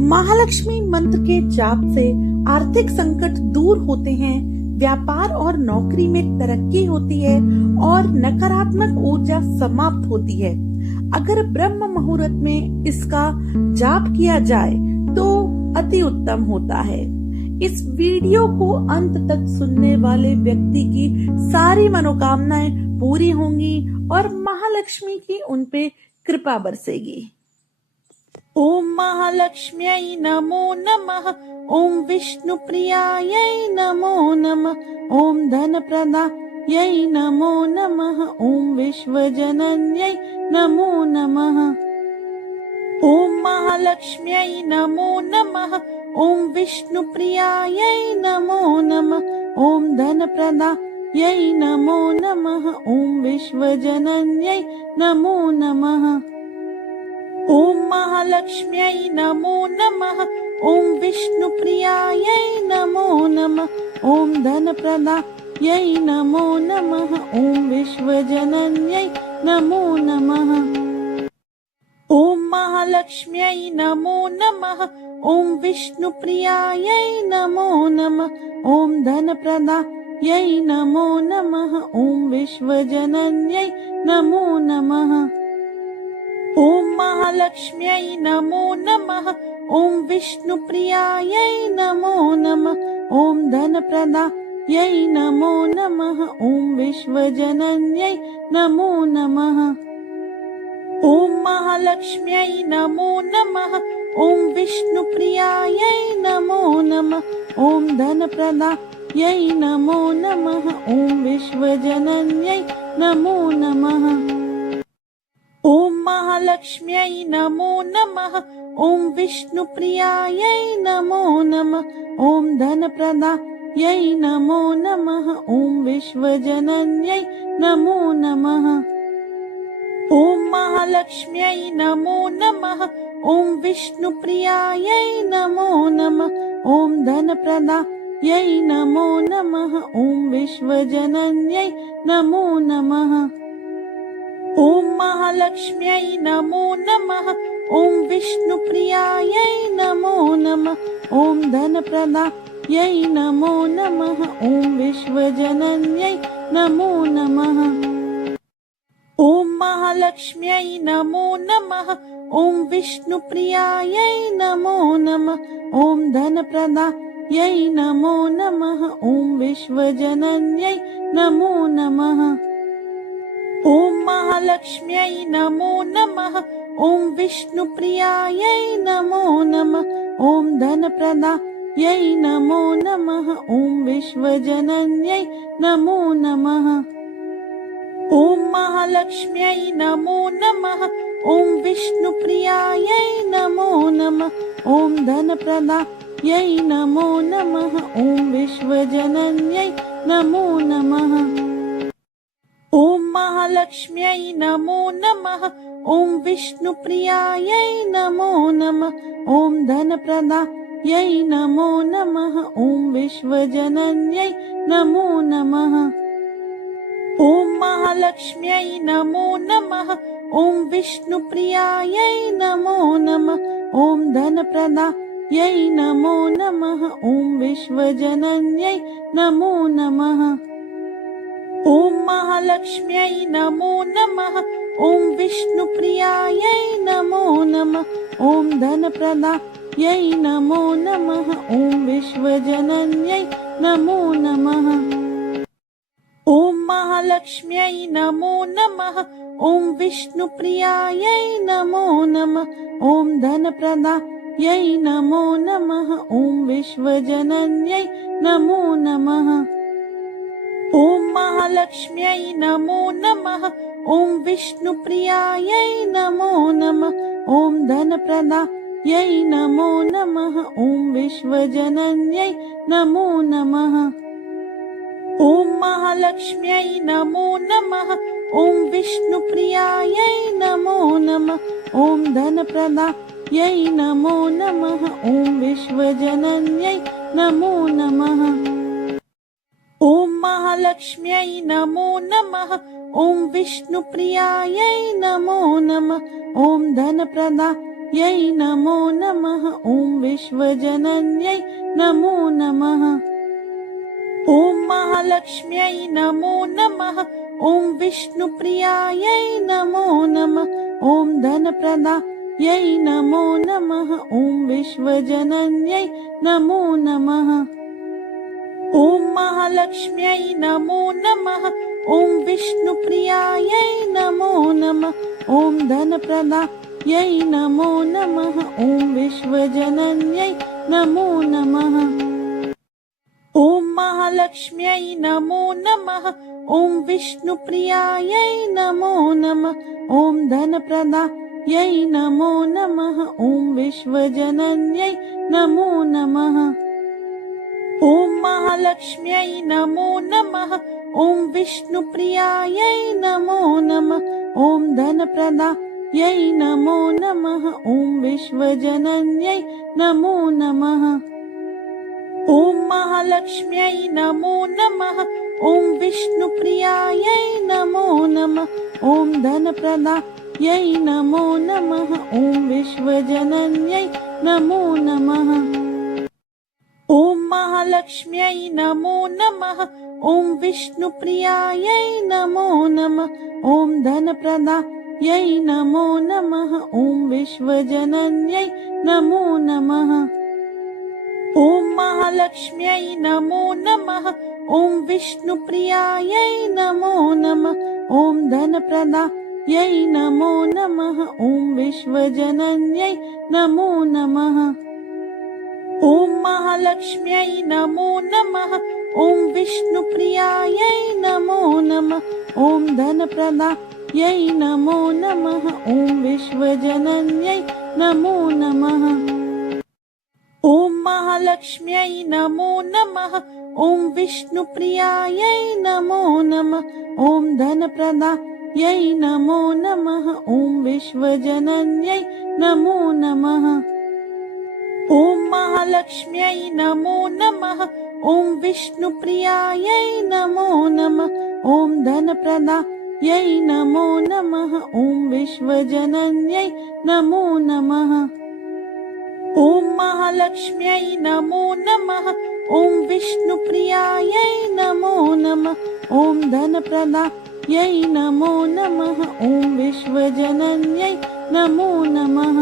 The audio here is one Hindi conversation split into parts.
महालक्ष्मी मंत्र के जाप से आर्थिक संकट दूर होते हैं, व्यापार और नौकरी में तरक्की होती है और नकारात्मक ऊर्जा समाप्त होती है। अगर ब्रह्म मुहूर्त में इसका जाप किया जाए तो अति उत्तम होता है। इस वीडियो को अंत तक सुनने वाले व्यक्ति की सारी मनोकामनाएं पूरी होंगी और महालक्ष्मी की उनपे कृपा बरसेगी। ओम महालक्ष्म्यै नमो नमः। ओम विष्णु प्रियायै नमो नमः। ओम धन प्रदायै नमो नमः। ओम विश्वजनन्यै नमो नमः। ओम महालक्ष्म्यै नमो नमः। ओम विष्णु प्रियायै नमो नमः। ओम धन प्रदायै नमो नमः। ओम विश्वजनन्यै नमो नमः। ओम महालक्ष्म्यै नमो नमः। ओम विष्णु प्रियायै नमो नमः। ओम धन प्रदायै नमो नमः। ओम विश्वजनन्यै नमो नमः। ओम महालक्ष्म्यै नमो नमः। ओम विष्णु प्रियायै नमो नमः। ओम धन प्रदायै नमो नमः। ओम विश्वजनन्यै नमो नमः। ओम महालक्ष्म्यै नमो नमः। ओम विष्णु प्रियायै नमो नमः। ओम धन प्रदायै नमो नमः। ओम विश्वजनन्यै नमो नमः। ओम महालक्ष्म्यै नमो नमः। ओम विष्णु प्रियायै नमो नमः। ओम धन प्रदायै नमो नमः। ओम विश्वजनन्यै नमो नमः। ओम महालक्ष्म्यै नमो नमः। ओम विष्णु प्रियायै नमो नमः। ओम धन प्रदायै नमो नमः। ओम विश्वजनन्यै नमो नमः। ओम महालक्ष्म्यै नमो नमः। ओम विष्णु प्रियायै नमो नमः। ओम धन प्रदायै नमो नमः। ओम विश्वजनन्यै नमो नमः। ओम महालक्ष्म्यै नमो नमः। ओम विष्णु प्रियायै नमो नमः। ओम धन प्रदायै नमो नमः। ओम विश्वजनन्यै नमो नमः। ओम महालक्ष्म्यै नमो नमः। ओम विष्णु प्रियायै नमो नमः। ओम धन प्रदायै नमो नमः। ओम विश्वजनन्यै नमो नमः। ओम महालक्ष्म्यै नमो नमः। ओम विष्णु प्रियायै नमो नमः। ओम धन प्रदायै नमो नमः। ओम विश्वजनन्यै नमो नमः। ओम महालक्ष्म्यै नमो नमः। ओम विष्णु प्रियायै नमो नमः। ओम धन प्रदायै नमो नमः। ओम विश्वजनन्यै नमो नमः। ओम महालक्ष्म्यै नमो नमः। ओम विष्णु प्रियायै नमो नमः। ओम धन प्रदायै नमो नमः। ओम विश्वजनन्यै नमो नमः। ओम महालक्ष्म्यै नमो नमः। ओम विष्णु प्रियायै नमो नमः। ओम धन प्रदायै नमो नमः। ओम विश्वजनन्यै नमो नमः। ओम महालक्ष्म्यै नमो नमः। ओम विष्णु प्रियायै नमो नमः। ओम धन प्रदायै नमो नमः। ओम विश्वजनन्यै नमो नमः। ओम महालक्ष्म्यै नमो नमः। ओम विष्णु प्रियायै नमो नमः। ओम धन प्रदायै नमो नमः। ओम विश्वजनन्यै नमो नमः। ओम महालक्ष्म्यै नमो नमः। ओम विष्णु प्रियायै नमो नमः। ओम धन प्रदायै नमो नमः। ओम विश्वजनन्यै नमो नमः। ओम महालक्ष्म्यै नमो नमः। ओम विष्णु प्रियायै नमो नमः। ओम धन प्रदायै नमो नमः। ओम विश्वजनन्यै नमो नमः। ओम महालक्ष्म्यै नमो नमः। ओम विष्णु प्रियायै नमो नमः। ओम धन प्रदायै यै नमो नमः। ॐ विश्वजनन्यै नमो नमः। ॐ महालक्ष्म्यै नमो नमः। ॐ विष्णुप्रियायै नमो नमः। ॐ धनप्रदायै नमो नमः। ॐ विश्वजनन्यै नमो नमः। ॐ महालक्ष्म्यै नमो नमः। ॐ विष्णुप्रियायै नमो नमः। ॐ धनप्रदायै नमो नमः। ॐ विश्वजनन्यै नमो नमः। ॐ महालक्ष्म्यै नमो नमः। ॐ विष्णुप्रियायै नमो नमः। ॐ धनप्रदायै नमो नमः। ॐ विश्वजनन्यै नमो नमः। ॐ महालक्ष्म्यै नमो नमः। ॐ विष्णुप्रियायै नमो नमः। ॐ धनप्रदायै नमो नमः। ॐ विश्वजनन्यै नमो नमः। ॐ महालक्ष्म्यै नमो नमः। ॐ विष्णुप्रियायै नमो नमः। ॐ धनप्रदायै नमो नमः। ॐ विश्वजनन्यै नमो नमः। ॐ महालक्ष्म्यै नमो नमः। ॐ विष्णुप्रियायै नमो नमः। ॐ धनप्रदायै नमो नमः। ॐ विश्वजनन्यै नमो नमः। ॐ महालक्ष्म्यै नमो नमः। ॐ विष्णुप्रियायै नमो नमः। ॐ धनप्रदायै नमो नमः। ॐ विश्वजनन्यै नमो नमः। ॐ महालक्ष्म्यै नमो नमः। ॐ विष्णुप्रियायै नमो नमः। ॐ धनप्रदायै नमो नमः। ॐ विश्वजनन्यै नमो नमः। ॐ महालक्ष्म्यै नमो नमः। ॐ विष्णुप्रियायै नमो नमः। ॐ धनप्रदायै नमो नमः। ॐ विश्वजनन्यै नमो नमः। ॐ महालक्ष्म्यै नमो नमः। ॐ विष्णुप्रियायै नमो नमः। ॐ धनप्रदायै नमो नमः। ॐ विश्वजनन्यै नमो नमः। ॐ महालक्ष्म्यै नमो नमः। ॐ विष्णुप्रियायै नमो नमः। ॐ धनप्रदायै नमो नमः। ॐ विश्वजनन्यै नमो नमः।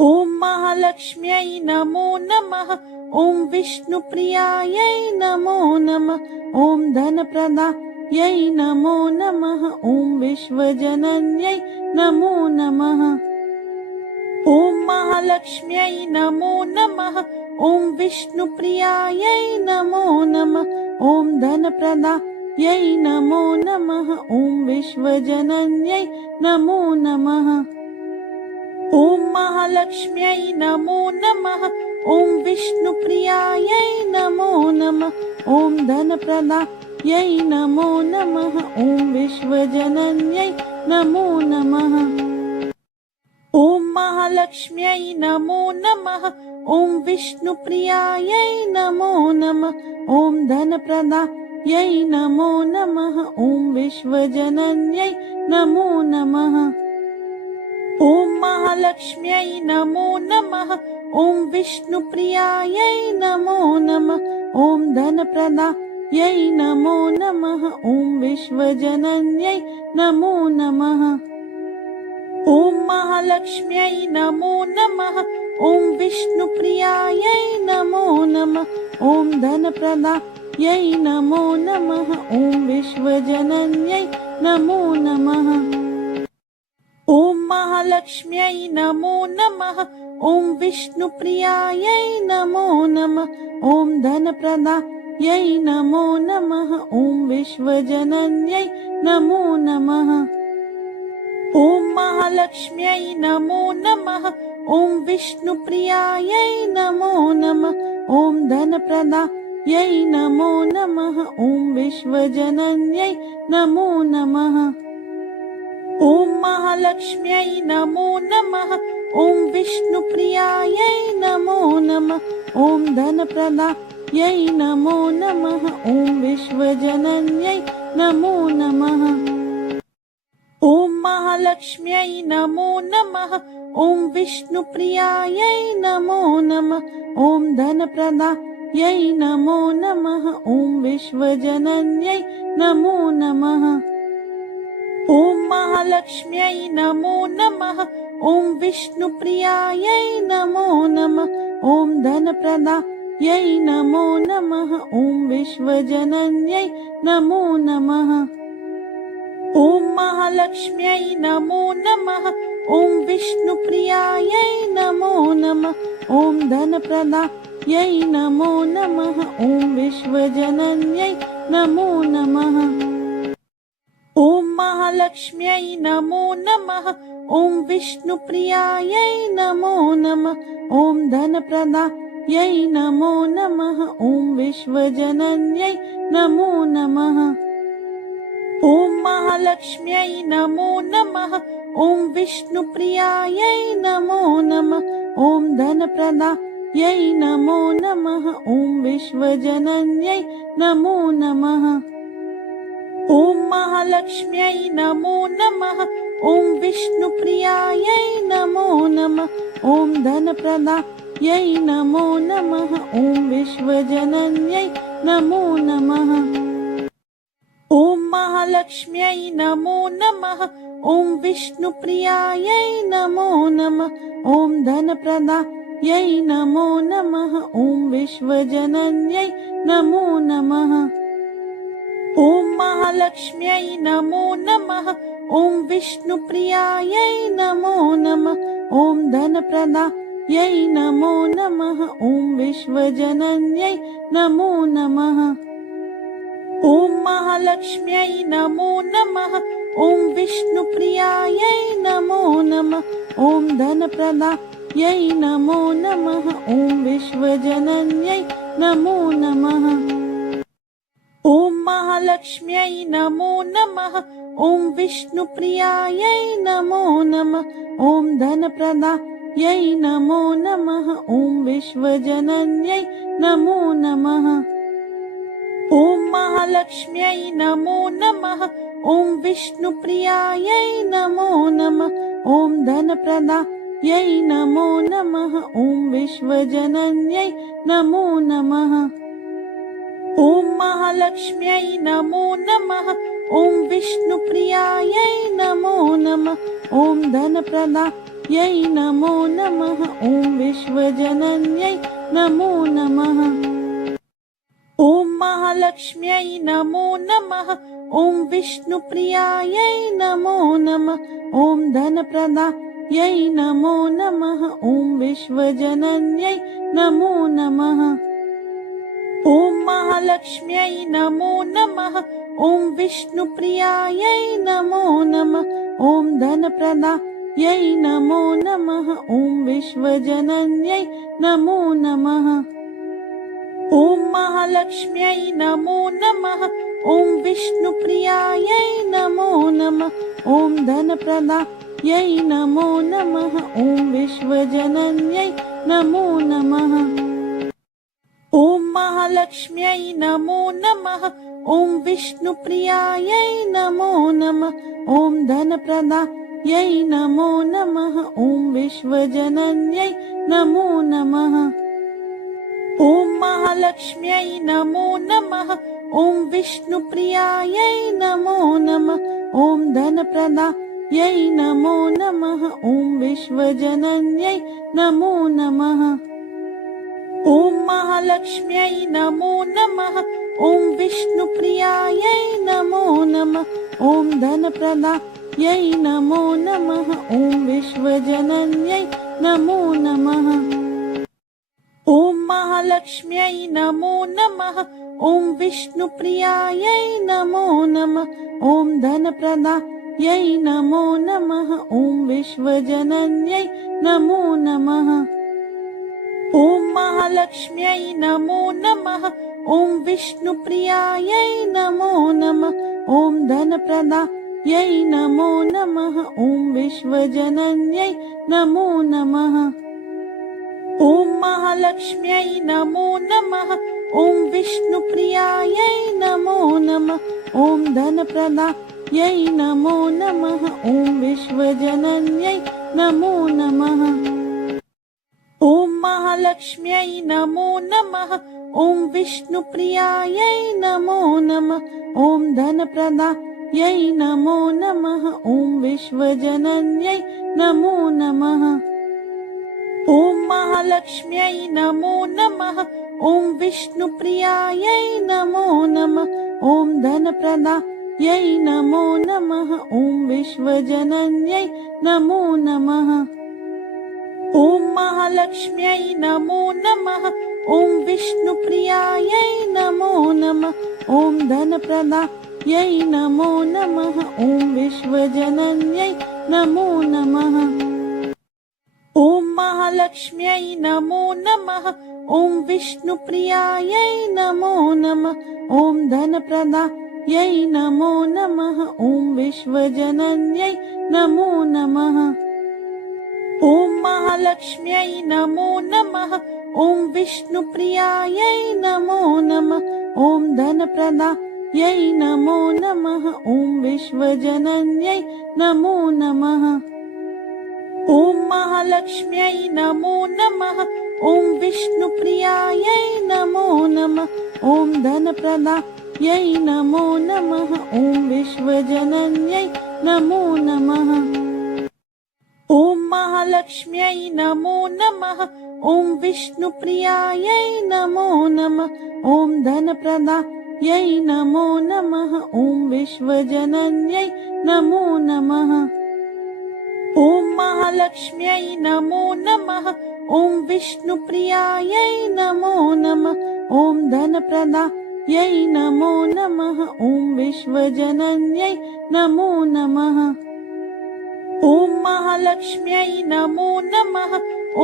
ॐ महालक्ष्म्यै नमो नमः। ॐ विष्णुप्रियायै नमो नमः। ॐ धनप्रदायै नमो नमः। ॐ विश्वजनन्यै नमो नमः। ॐ महालक्ष्म्यै नमो नमः। ॐ विष्णुप्रियायै नमो नमः। ॐ धनप्रदायै नमो नमः। ॐ विश्वजनन्यै नमो नमः। ॐ महालक्ष्म्यै नमो नमः। ॐ विष्णुप्रियायै नमो नमः। ॐ धनप्रदायै नमो नमः। ॐ विश्वजनन्यै नमो नमः। ॐ महालक्ष्म्यै नमो नमः। ॐ विष्णुप्रियायै नमो नमः। ॐ धनप्रदायै नमो नमः। ॐ विश्वजनन्यै नमो नमः। ॐ महालक्ष्म्यै नमो नमः। ॐ विष्णुप्रियायै नमो नमः। ॐ धनप्रदायै नमो नमः। ॐ विश्वजनन्यै नमो नमः। ॐ महालक्ष्म्यै नमो नमः। ॐ विष्णुप्रियायै नमो नमः। ॐ धनप्रदायै नमो नमः। ॐ विश्वजनन्यै नमो नमः। ॐ महालक्ष्म्यै नमो नमः। ॐ विष्णुप्रियायै नमो नमः। ॐ धनप्रदायै नमो नमः। ॐ विश्वजनन्यै नमो नमः। ॐ महालक्ष्म्यै नमो नमः। ॐ विष्णुप्रियायै नमो नमः। ॐ धनप्रदायै नमो नमः। ॐ विश्वजनन्यै नमो नमः। ॐ महालक्ष्म्यै नमो नमः। ॐ विष्णुप्रियायै नमो नमः। ॐ धनप्रदायै नमो नमः। ॐ विश्वजनन्यै नमो नमः। ॐ महालक्ष्म्यै नमो नमः। ॐ विष्णुप्रियायै नमो नमः। ॐ धनप्रदायै नमो नमः। ॐ विश्वजनन्यै नमो नमः। ॐ महालक्ष्म्यै नमो नमः। ॐ विष्णुप्रियायै नमो नमः। ॐ धनप्रदायै नमो नमः। ॐ विश्वजनन्यै नमो नमः। ॐ महालक्ष्म्यै नमो नमः। ॐ विष्णुप्रियायै नमो नमः। ॐ धनप्रदायै नमो नमः। ॐ विश्वजनन्यै नमो नमः। ॐ महालक्ष्म्यै नमो नमः। ॐ विष्णुप्रियायै नमो नमः। ॐ धनप्रदायै नमो नमः। ॐ विश्वजनन्यै नमो नमः। ॐ महालक्ष्म्यै नमो नमः। ॐ विष्णुप्रियायै नमो नमः। ॐ धनप्रदायै नमो नमः। ॐ विश्वजनन्यै नमो नमः। ॐ महालक्ष्म्यै नमो नमः। ॐ विष्णुप्रियायै नमो नमः। ॐ धनप्रदायै नमो नमः। ॐ विश्वजनन्यै नमो नमः। ॐ महालक्ष्म्यै नमो नमः। ॐ विष्णुप्रियायै नमो नमः। ॐ धनप्रदायै नमो नमः। ॐ विश्वजनन्यै नमो नमः। ॐ महालक्ष्म्यै नमो नमः। ॐ विष्णुप्रियायै नमो नमः। ॐ धनप्रदायै नमो नमः। ॐ विश्वजनन्यै नमो नमः। ॐ महालक्ष्म्यै नमो नमः। ॐ विष्णुप्रियायै नमो नमः। ॐ धनप्रदायै नमो नमः। ॐ विश्वजनन्यै नमो नमः। ॐ महालक्ष्म्यै नमो नमः। ॐ विष्णुप्रियायै नमो नमः। ॐ धनप्रदायै नमो नमः। ॐ विश्वजनन्यै नमो नमः। ॐ महालक्ष्म्यै नमो नमः। ॐ विष्णुप्रियायै नमो नमः। ॐ धनप्रदायै नमो नमः। ॐ विश्वजनन्यै नमो नमः। ॐ महालक्ष्म्यै नमो नमः। ॐ विष्णुप्रियायै नमो नमः। ॐ धनप्रदायै नमो नमः। ॐ विश्वजनन्यै नमो नमः। ॐ महालक्ष्म्यै नमो नमः। ॐ विष्णुप्रियायै नमो नमः। ॐ धनप्रदायै नमो नमः। ॐ विश्वजनन्यै नमो नमः। ॐ महालक्ष्म्यै नमो नमः। ॐ विष्णुप्रियायै नमो नमः। ॐ धनप्रदायै नमो नमः। ॐ विश्वजनन्यै नमो नमः। ॐ महालक्ष्म्यै नमो नमः। ॐ विष्णुप्रियायै नमो नमः। ॐ धनप्रदायै नमो नमः। ॐ विश्वजनन्यै नमो नमः। ॐ महालक्ष्म्यै नमो नमः। ॐ विष्णुप्रियायै नमो नमः। ॐ धनप्रदायै नमो नमः। ॐ विश्वजनन्यै नमो नमः। ॐ महालक्ष्म्यै नमो नमः। ॐ विष्णुप्रियायै नमो नमः। ॐ धनप्रदायै नमो नमः। ॐ विश्वजनन्यै नमो नमः। ॐ महालक्ष्म्यै नमो नमः। ॐ विष्णुप्रियायै नमो नमः। ॐ धनप्रदायै नमो नमः। ॐ विश्वजनन्यै नमो नमः। ॐ महालक्ष्म्यै नमो नमः। ॐ विष्णुप्रियायै नमो नमः। ॐ धनप्रदायै नमो नमः। ॐ विश्वजनन्यै नमो नमः। ॐ महालक्ष्म्यै नमो नमः। ॐ विष्णुप्रियायै नमो नमः। ॐ धनप्रदायै नमो नमः। ॐ विश्वजनन्यै नमो नमः। ॐ महालक्ष्म्यै नमो नमः। ॐ विष्णुप्रियायै नमो नमः। ॐ धनप्रदायै यै नमो नमः। ॐ विश्वजनन्यै नमो नमः। ॐ महालक्ष्म्यै नमो नमः। ॐ विष्णुप्रियायै नमो नमः। ॐ धनप्रदायै नमो नमः। ॐ विश्वजनन्यै नमो नमः। ॐ महालक्ष्म्यै नमो नमः। ॐ विष्णुप्रियायै नमो नमः। ॐ धनप्रदायै नमो नमः। ॐ विश्वजनन्यै नमो नमः। ॐ महालक्ष्म्यै नमो नमः। ॐ विष्णुप्रियायै नमो नमः। ॐ धनप्रदायै नमो नमः। ॐ विश्वजनन्यै नमो नमः। ॐ महालक्ष्म्यै नमो नमः। ॐ विष्णुप्रियायै नमो नमः। ॐ धनप्रदायै नमो नमः। ॐ विश्वजनन्यै नमो नमः। ॐ महालक्ष्म्यै नमो नमः। ॐ विष्णुप्रियायै नमो नमः। ॐ धनप्रदायै नमो नमः। ॐ विश्वजनन्यै नमो नमः। ॐ महालक्ष्म्यै नमो नमः। ॐ विष्णुप्रियायै नमो नमः। ॐ धनप्रदायै नमो नमः। ॐ विश्वजनन्यै नमो नमः। ॐ महालक्ष्म्यै नमो नमः। ॐ विष्णुप्रियायै नमो नमः। ॐ धनप्रदायै नमो नमः। ॐ विश्वजनन्यै नमो नमः। ॐ महालक्ष्म्यै नमो नमः। ॐ विष्णुप्रियायै नमो नमः। ॐ धनप्रदायै नमो नमः। ॐ विश्वजनन्यै नमो नमः। ॐ महालक्ष्म्यै नमो नमः।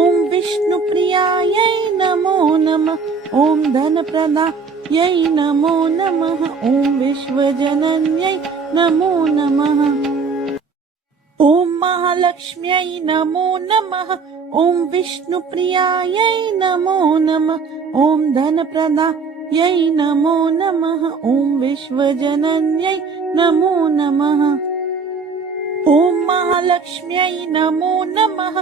ॐ विष्णुप्रियायै नमो नमः। ॐ धनप्रदायै नमो नमः। ॐ विश्वजनन्यै नमो नमः। ॐ महालक्ष्म्यै नमो नमः। ॐ विष्णुप्रियायै नमो नमः। ॐ धनप्रदायै नमो नमः। ॐ विश्वजनन्यै नमो नमः। ॐ महालक्ष्म्यै नमो नमः।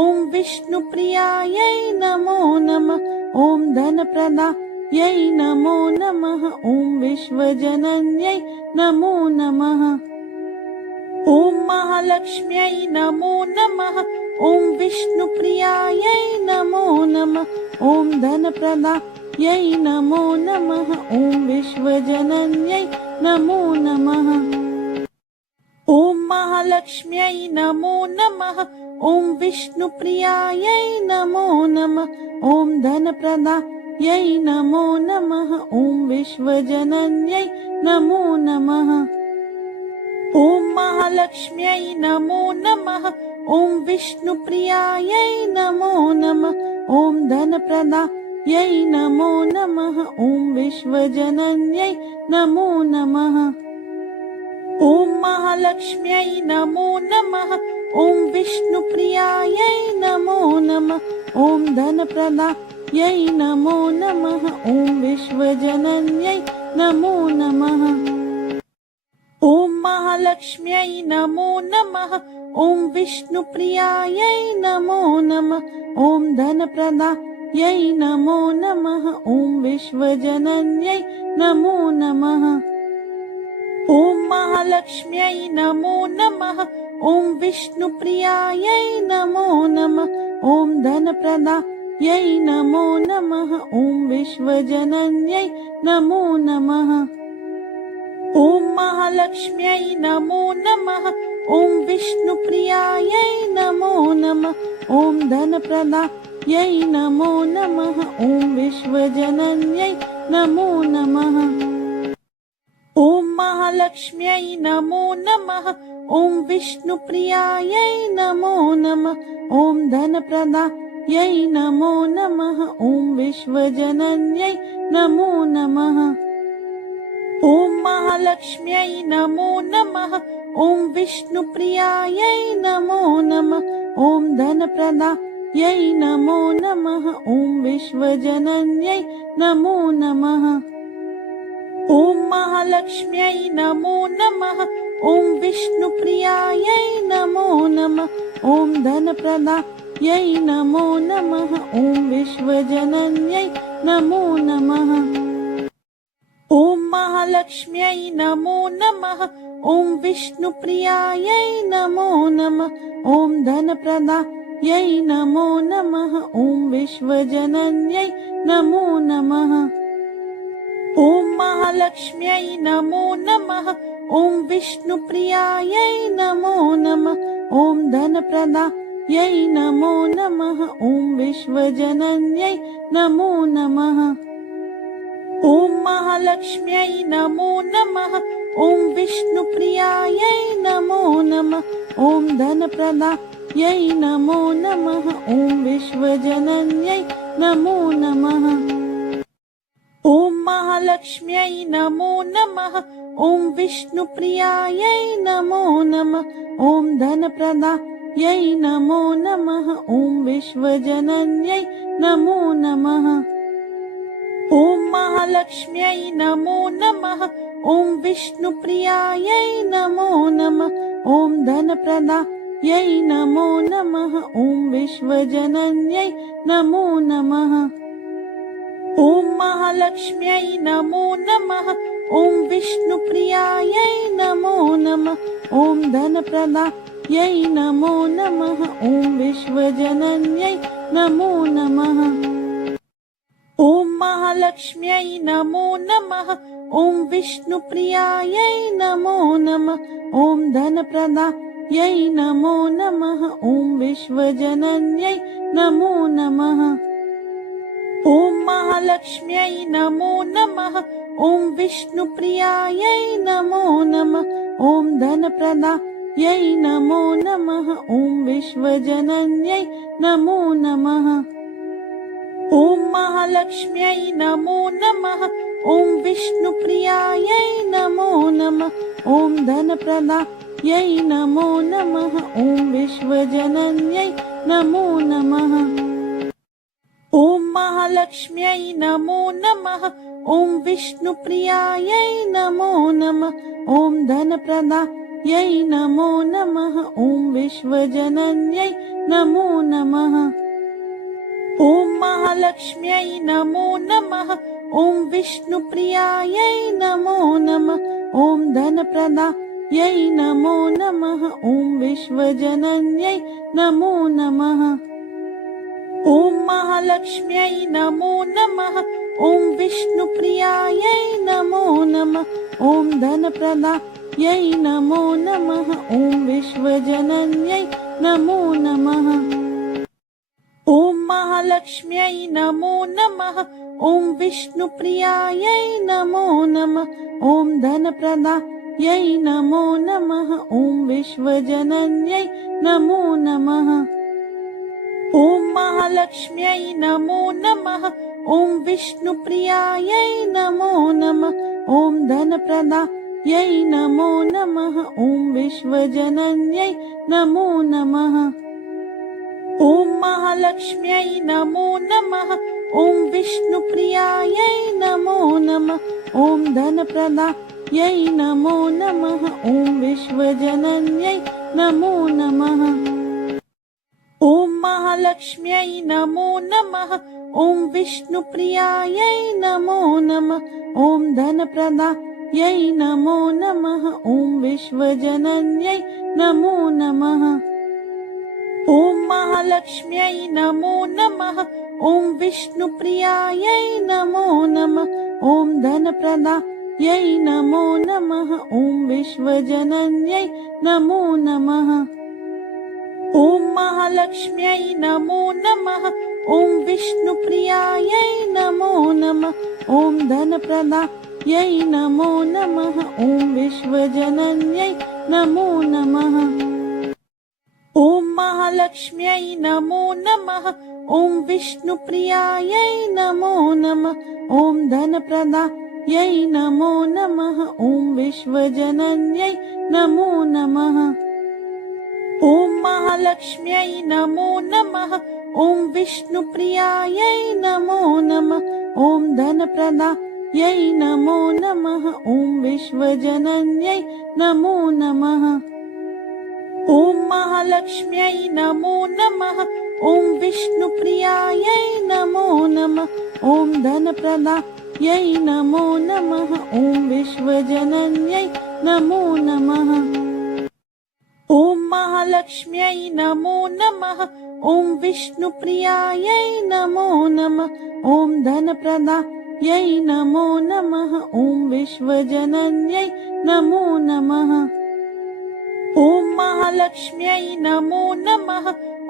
ॐ विष्णुप्रियायै नमो नमः। ॐ धनप्रदायै नमो नमः। ॐ विश्वजनन्यै नमो नमः। ॐ महालक्ष्म्यै नमो नमः। ॐ विष्णुप्रियायै नमो नमः। ॐ धनप्रदायै नमो नमः। ॐ विश्वजनन्यै नमो नमः। ॐ महालक्ष्म्यै नमो नमः। ॐ विष्णुप्रियायै नमो नमः। ॐ धनप्रदायै नमो नमः। ॐ विश्वजनन्यै नमो नमः। ॐ महालक्ष्म्यै नमो नमः। ॐ विष्णुप्रियायै नमो नमः। ॐ धनप्रदायै नमो नमः। ॐ विश्वजनन्यै नमो नमः। ॐ महालक्ष्म्यै नमो नमः। ॐ विष्णुप्रियायै नमो नमः। ॐ धनप्रदायै नमो नमः। ॐ विश्वजनन्यै नमो नमः। ॐ महालक्ष्म्यै नमो नमः। ॐ विष्णुप्रियायै नमो नमः। ॐ धनप्रदायै नमो नमः। ॐ विश्वजनन्यै नमो नमः। ॐ महालक्ष्म्यै नमो नमः। ॐ विष्णुप्रियायै नमो नमः। ॐ धनप्रदायै नमो नमः। ॐ विश्वजनन्यै नमो नमः। ॐ महालक्ष्म्यै नमो नमः। ॐ विष्णुप्रियायै नमो नमः। ॐ धनप्रदायै नमो नमः। ॐ विश्वजनन्यै नमो नमः। ॐ महालक्ष्म्यै नमो नमः। ॐ विष्णुप्रियायै नमो नमः। ॐ धनप्रदायै नमो नमः। ॐ विश्वजनन्यै नमो नमः। ॐ महालक्ष्म्यै नमो नमः। ॐ विष्णुप्रियायै नमो नमः। ॐ धनप्रदायै नमो नमः। ॐ विश्वजनन्यै नमो नमः। ॐ महालक्ष्म्यै नमो नमः। ॐ विष्णुप्रियायै नमो नमः। ॐ धनप्रदायै नमो नमः। ॐ विश्वजनन्यै नमो नमः। ॐ महालक्ष्म्यै नमो नमः। ॐ विष्णुप्रियायै नमो नमः। ॐ धनप्रदायै नमो नमः। ॐ विश्वजनन्यै नमो नमः। ॐ महालक्ष्म्यै नमो नमः। ॐ विष्णुप्रियायै नमो नमः। ॐ धनप्रदायै नमो नमः। ॐ विश्वजनन्यै नमो नमः। ॐ महालक्ष्म्यै नमो नमः। ॐ विष्णुप्रियायै नमो नमः। ॐ धनप्रदायै नमो नमः। ॐ विश्वजनन्यै नमो नमः। ॐ महालक्ष्म्यै नमो नमः। ॐ विष्णुप्रियायै नमो नमः। ॐ धनप्रदायै नमो नमः। ॐ विश्वजनन्यै नमो नमः। ॐ महालक्ष्म्यै नमो नमः। ॐ विष्णुप्रियायै नमो नमः। ॐ धनप्रदायै नमो नमः। ॐ विश्वजनन्यै नमो नमः। ॐ महालक्ष्म्यै नमो नमः। ॐ विष्णुप्रियायै नमो नमः। ॐ धनप्रदायै नमो नमः। ॐ विश्वजनन्यै नमो नमः। ॐ महालक्ष्म्यै नमो नमः। ॐ विष्णुप्रियायै नमो नमः। ॐ धनप्रदायै नमो नमः। ॐ विश्वजनन्यै नमो नमः। ॐ महालक्ष्म्यै नमो नमः। ॐ विष्णुप्रियायै नमो नमः। ॐ धनप्रदायै नमो नमः। ॐ विश्वजनन्यै नमो नमः। ॐ महालक्ष्म्यै नमो नमः। ॐ विष्णुप्रियायै नमो नमः। ॐ धनप्रदायै नमो नमः। ॐ विश्वजनन्यै नमो नमः। ॐ महालक्ष्म्यै नमो नमः। ॐ विष्णुप्रियायै नमो नमः। ॐ धनप्रदायै नमो नमः। ॐ विश्वजनन्यै नमो नमः। ॐ महालक्ष्म्यै नमो नमः। ॐ विष्णुप्रियायै नमो नमः। ॐ धनप्रदायै नमो नमः। ॐ विश्वजनन्यै नमो नमः। ॐ महालक्ष्म्यै नमो नमः। ॐ विष्णुप्रियायै नमो नमः। ॐ धनप्रदायै नमो नमः। ॐ विश्वजनन्यै नमो नमः। ॐ महालक्ष्म्यै नमो नमः। ॐ विष्णुप्रियायै नमो नमः। ॐ धनप्रदायै नमो नमः। ॐ विश्वजनन्यै नमो नमः। ॐ महालक्ष्म्यै नमो नमः। ॐ विष्णुप्रियायै नमो नमः। ॐ धनप्रदायै नमो नमः। ॐ विश्वजनन्यै नमो नमः। ॐ महालक्ष्म्यै नमो नमः। ॐ विष्णुप्रियायै नमो नमः। ॐ धनप्रदायै नमो नमः। ॐ विश्वजनन्यै नमो नमः। ॐ महालक्ष्म्यै नमो नमः। ॐ विष्णुप्रियायै नमो नमः। ॐ धनप्रदायै नमो नमः। ॐ विश्वजनन्यै नमो नमः। ॐ महालक्ष्म्यै नमो नमः। ॐ विष्णुप्रियायै नमो नमः। ॐ धनप्रदायै नमो नमः। ॐ विश्वजनन्यै नमो नमः। ॐ महालक्ष्म्यै नमो नमः। ॐ विष्णुप्रियायै नमो नमः। ॐ धनप्रदायै नमो नमः। ॐ विश्वजनन्यै नमो नमः। ॐ महालक्ष्म्यै नमो नमः। ॐ विष्णुप्रियायै नमो नमः। ॐ धनप्रदायै नमो नमः। ॐ विश्वजनन्यै नमो नमः। ॐ महालक्ष्म्यै नमो नमः। ॐ विष्णुप्रियायै नमो नमः। ॐ धनप्रदायै नमो नमः। ॐ विश्वजनन्यै नमो नमः। ॐ महालक्ष्म्यै नमो नमः। ॐ विष्णुप्रियायै नमो नमः। ॐ धनप्रदायै नमो नमः। ॐ विश्वजनन्यै नमो नमः। ॐ महालक्ष्म्यै नमो नमः। ॐ विष्णुप्रियायै नमो नमः। ॐ धनप्रदायै नमो नमः। ॐ विश्वजनन्यै नमो नमः। ॐ महालक्ष्म्यै नमो नमः।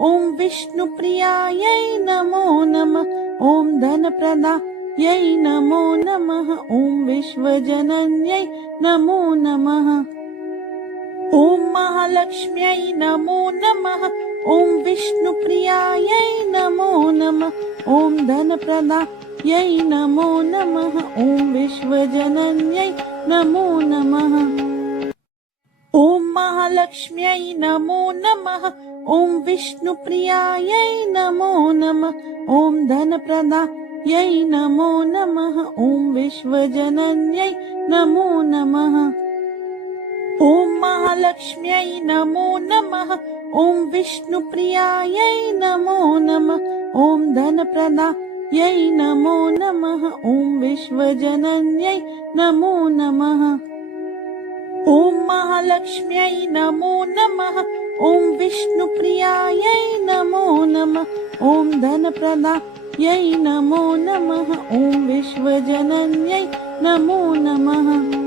ॐ विष्णुप्रियायै नमो नमः। ॐ धनप्रदायै नमो नमः। ॐ विश्वजनन्यै नमो नमः। ॐ महालक्ष्म्यै नमो नमः। ॐ विष्णुप्रियायै नमो नमः। ॐ धनप्रदायै नमो नमः। ॐ विश्वजनन्यै नमो नमः। ॐ महालक्ष्म्यै नमो नमः। ॐ विष्णुप्रियायै नमो नमः। ॐ धनप्रदायै नमो नमः। ॐ विश्वजनन्यै नमो नमः। ॐ महालक्ष्म्यै नमो नमः। ॐ विष्णुप्रियायै नमो नमः। ॐ धनप्रदायै नमो नमः। ॐ विश्वजनन्यै नमो नमः। ॐ महालक्ष्म्यै नमो नमः। ॐ विष्णुप्रियायै नमो नमः। ॐ धनप्रदायै नमो नमः। ॐ विश्वजनन्यै नमो नमः।